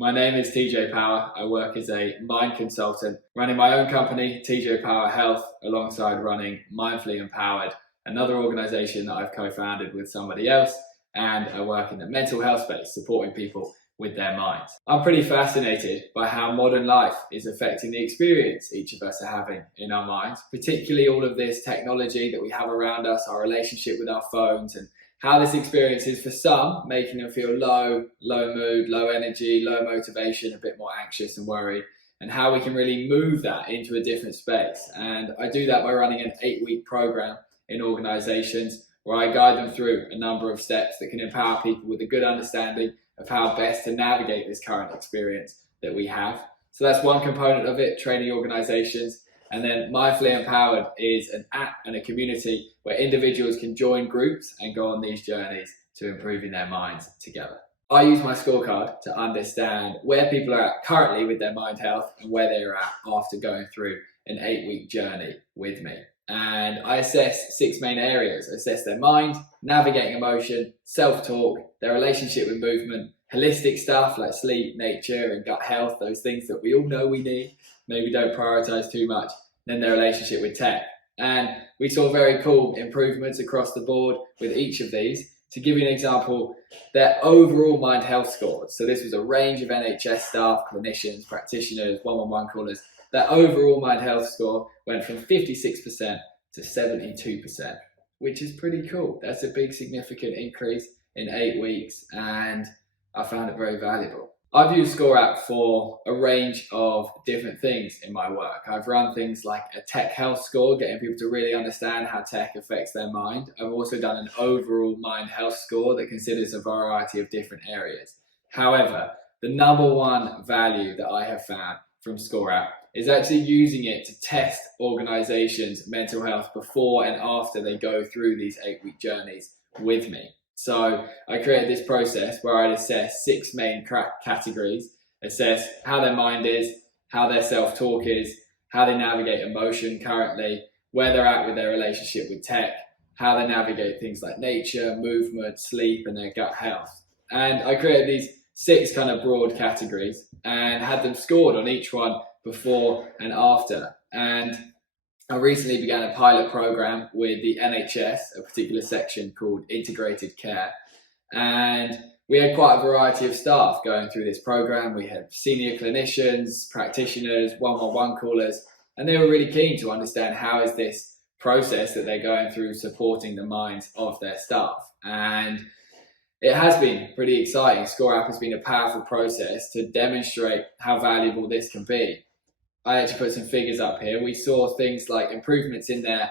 My name is TJ Power. I work as a mind consultant, running my own company, TJ Power Health, alongside running Mindfully Empowered, another organization that I've co-founded with somebody else, and I work in the mental health space, supporting people with their minds. I'm pretty fascinated by how modern life is affecting the experience each of us are having in our minds, particularly all of this technology that we have around us, our relationship with our phones, and how this experience is for some, making them feel low mood, low energy, low motivation, a bit more anxious and worried, and how we can really move that into a different space. And I do that by running an 8-week program in organizations where I guide them through a number of steps that can empower people with a good understanding of how best to navigate this current experience that we have. So that's one component of it, training organizations. And then Mindfully Empowered is an app and a community where individuals can join groups and go on these journeys to improving their minds together. I use my scorecard to understand where people are at currently with their mind health and where they're at after going through an 8-week journey with me. And I assess 6 main areas. I assess their mind, navigating emotion, self-talk, their relationship with movement, holistic stuff like sleep, nature, and gut health, those things that we all know we need, maybe don't prioritize too much, then their relationship with tech. And we saw very cool improvements across the board with each of these. To give you an example, their overall mind health scores, so this was a range of NHS staff, clinicians, practitioners, one-on-one callers, their overall mind health score went from 56% to 72%, which is pretty cool. That's a big significant increase in 8 weeks, and I found it very valuable. I've used Score App for a range of different things in my work. I've run things like a tech health score, getting people to really understand how tech affects their mind. I've also done an overall mind health score that considers a variety of different areas. However, the number one value that I have found from Score App is actually using it to test organizations' mental health before and after they go through these 8-week journeys with me. So I created this process where I'd assess 6 main categories, assess how their mind is, how their self-talk is, how they navigate emotion currently, where they're at with their relationship with tech, how they navigate things like nature, movement, sleep, and their gut health. And I created these 6 kind of broad categories and had them scored on each one before and after. And I recently began a pilot program with the NHS, a particular section called Integrated Care. And we had quite a variety of staff going through this program. We had senior clinicians, practitioners, one-on-one callers, and they were really keen to understand how is this process that they're going through supporting the minds of their staff. And it has been pretty exciting. Score App has been a powerful process to demonstrate how valuable this can be. I actually put some figures up here. We saw things like improvements in their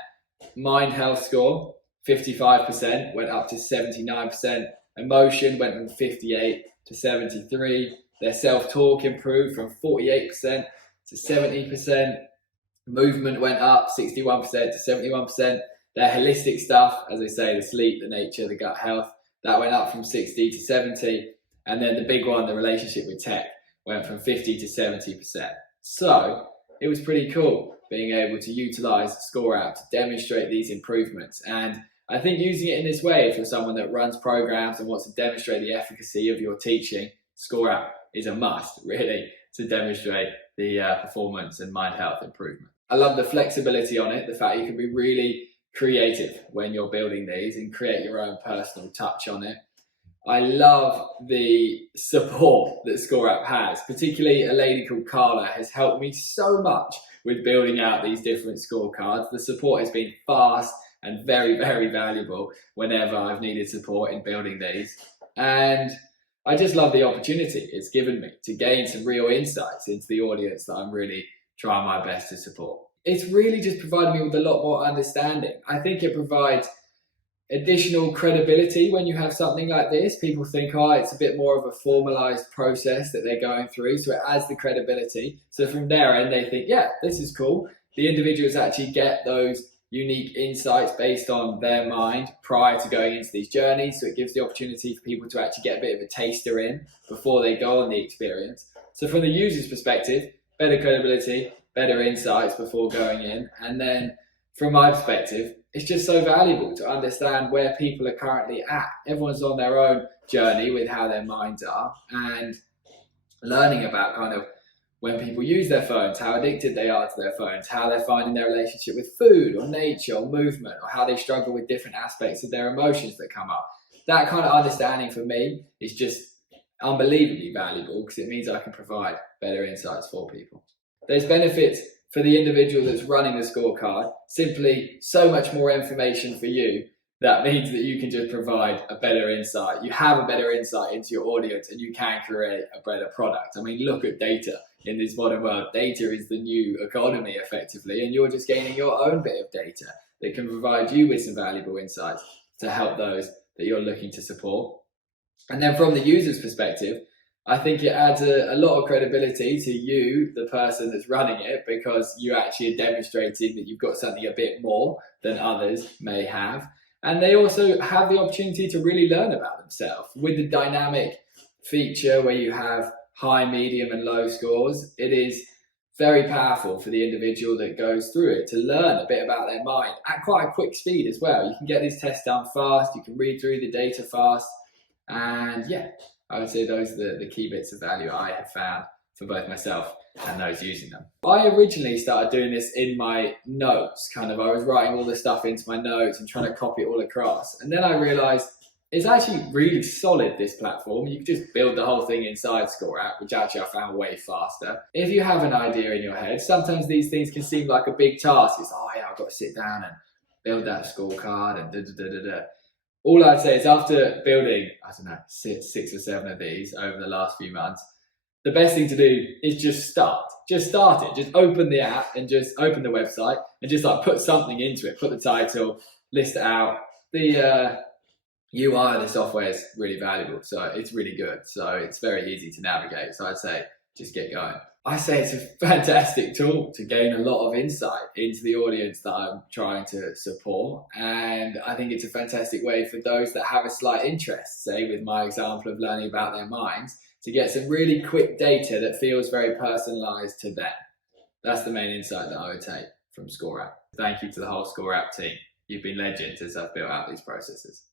mind health score, 55% went up to 79%. Emotion went from 58 to 73. Their self-talk improved from 48% to 70%. Movement went up 61% to 71%. Their holistic stuff, as I say, the sleep, the nature, the gut health, that went up from 60 to 70. And then the big one, the relationship with tech, went from 50 to 70%. So it was pretty cool being able to utilize Score App to demonstrate these improvements. And I think using it in this way for someone that runs programs and wants to demonstrate the efficacy of your teaching, Score App is a must, really, to demonstrate the performance and mind health improvement. I love the flexibility on it, the fact you can be really creative when you're building these and create your own personal touch on it. I love the support that Score App has, particularly a lady called Carla has helped me so much with building out these different scorecards. The support has been fast and very, very valuable whenever I've needed support in building these. And I just love the opportunity it's given me to gain some real insights into the audience that I'm really trying my best to support. It's really just provided me with a lot more understanding. I think it provides additional credibility when you have something like this. People think, oh, it's a bit more of a formalized process that they're going through, so it adds the credibility. So from their end, they think, yeah, this is cool. The individuals actually get those unique insights based on their mind prior to going into these journeys, so it gives the opportunity for people to actually get a bit of a taster in before they go on the experience. So from the user's perspective, better credibility, better insights before going in. And then from my perspective, it's just so valuable to understand where people are currently at. Everyone's on their own journey with how their minds are, and learning about kind of when people use their phones, how addicted they are to their phones, how they're finding their relationship with food or nature or movement, or how they struggle with different aspects of their emotions that come up. That kind of understanding for me is just unbelievably valuable, because it means I can provide better insights for people. There's benefits for the individual that's running the scorecard, simply so much more information for you. That means that you can just provide a better insight. You have a better insight into your audience, and you can create a better product. I mean, look at data in this modern world. Data is the new economy, effectively, and you're just gaining your own bit of data that can provide you with some valuable insights to help those that you're looking to support. And then from the user's perspective, I think it adds a lot of credibility to you, the person that's running it, because you actually are demonstrating that you've got something a bit more than others may have. And they also have the opportunity to really learn about themselves. With the dynamic feature where you have high, medium, and low scores, it is very powerful for the individual that goes through it to learn a bit about their mind at quite a quick speed as well. You can get these tests done fast, you can read through the data fast, and yeah, I would say those are the key bits of value I have found for both myself and those using them. I originally started doing this in my notes, I was writing all the stuff into my notes and trying to copy it all across. And then I realized it's actually really solid, this platform. You can just build the whole thing inside ScoreApp, which actually I found way faster. If you have an idea in your head, sometimes these things can seem like a big task. It's, oh yeah, I've got to sit down and build that scorecard and da-da-da-da-da. All I'd say is, after building, 6 or 7 of these over the last few months, the best thing to do is just start. Just start it. Just open the app and just open the website and just put something into it. Put the title, list it out. The UI of the software is really valuable, so it's really good. So it's very easy to navigate. So I'd say just get going. I say it's a fantastic tool to gain a lot of insight into the audience that I'm trying to support. And I think it's a fantastic way for those that have a slight interest, say with my example of learning about their minds, to get some really quick data that feels very personalized to them. That's the main insight that I would take from ScoreApp. Thank you to the whole ScoreApp team. You've been legends as I've built out these processes.